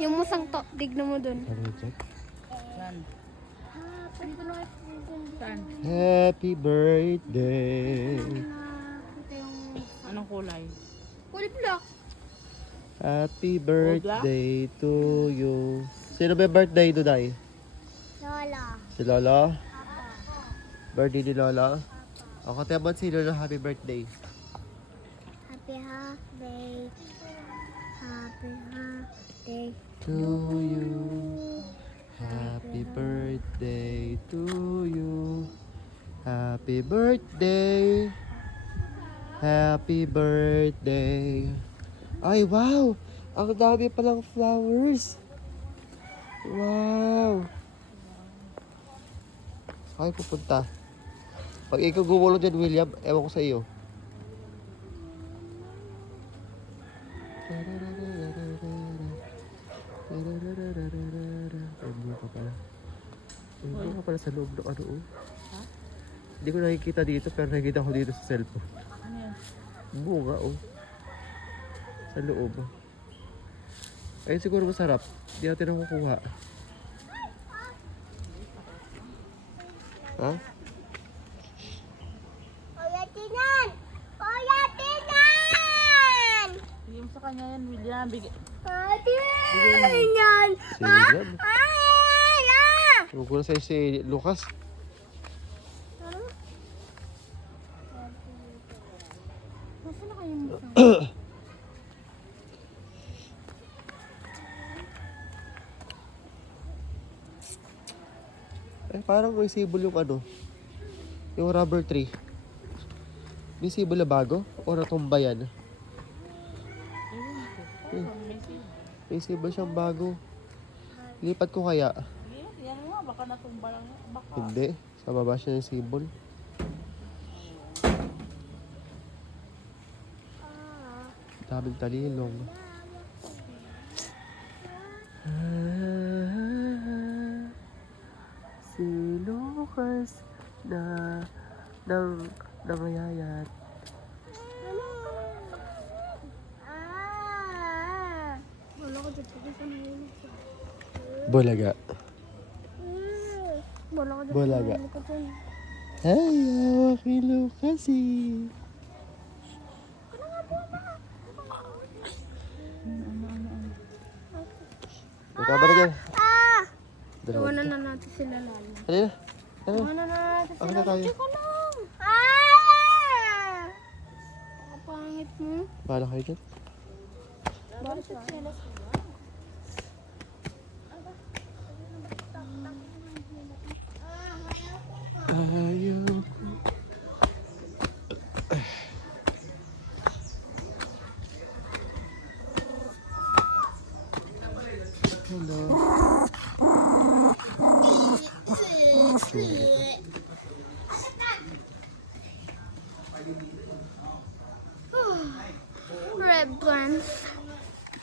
Yung musang to, tignan mo dun. Ano yun, Jack? Saan? Saan? Happy birthday. Anong kulay? Kulay black. Happy birthday to you. Sino ba yung birthday, Duday? Lola. Si Lola? Birthday ni Lola? Ako, tiyabot si Lola, happy birthday. Happy birthday. Happy birthday. To you. Happy birthday to you. Happy birthday. Happy birthday. Ay, wow! Ang dami palang flowers. Wow! Ay, pupunta. Pag ikaw gumulo dyan, William, ewan ko sa iyo. Ay, ka pala. Ay, ka pala sa loob ng ano, oh. Ha? Hindi ko nakikita dito, pero nakikita ko dito sa cellphone. Ano yan? Bunga, oh. Sa loob. Ayun siguro masarap. Hindi natin nakukuha. Ha? Kuya Tinan! Kuya Tinan! Bigyan mo sa kanya yan, William. Kuya Tinan! Si William. Ay! Ah! Kukuha sa'yo si Lucas. Nasaan na kayo musang? Eh, parang visible yung ano. Yung rubber tree. Visible na bago? O natumba yan? Visible siyang bago. Lipat ko kaya? Yan nga, baka natumba lang. Baka. Hindi. Sa baba siya ng sibol. Daming talilong. Si Lucas na nangyayat. Wala ko dyan. Bulaga. Wala ko dyan. Bulaga. Wala ko dyan. Ay, hawak ni Lucas eh. May kamera dyan. Ah! Dalawa. Iwanan na natin sila lalo. Halina. Halina. Iwanan na natin Ako sila. na tayo. Teka lang. Ah! Kapangit mo. Bahala kayo dyan. Bakit ba? Ayaw ko. Hello. Rebrand.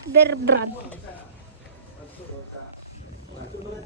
Berbrand.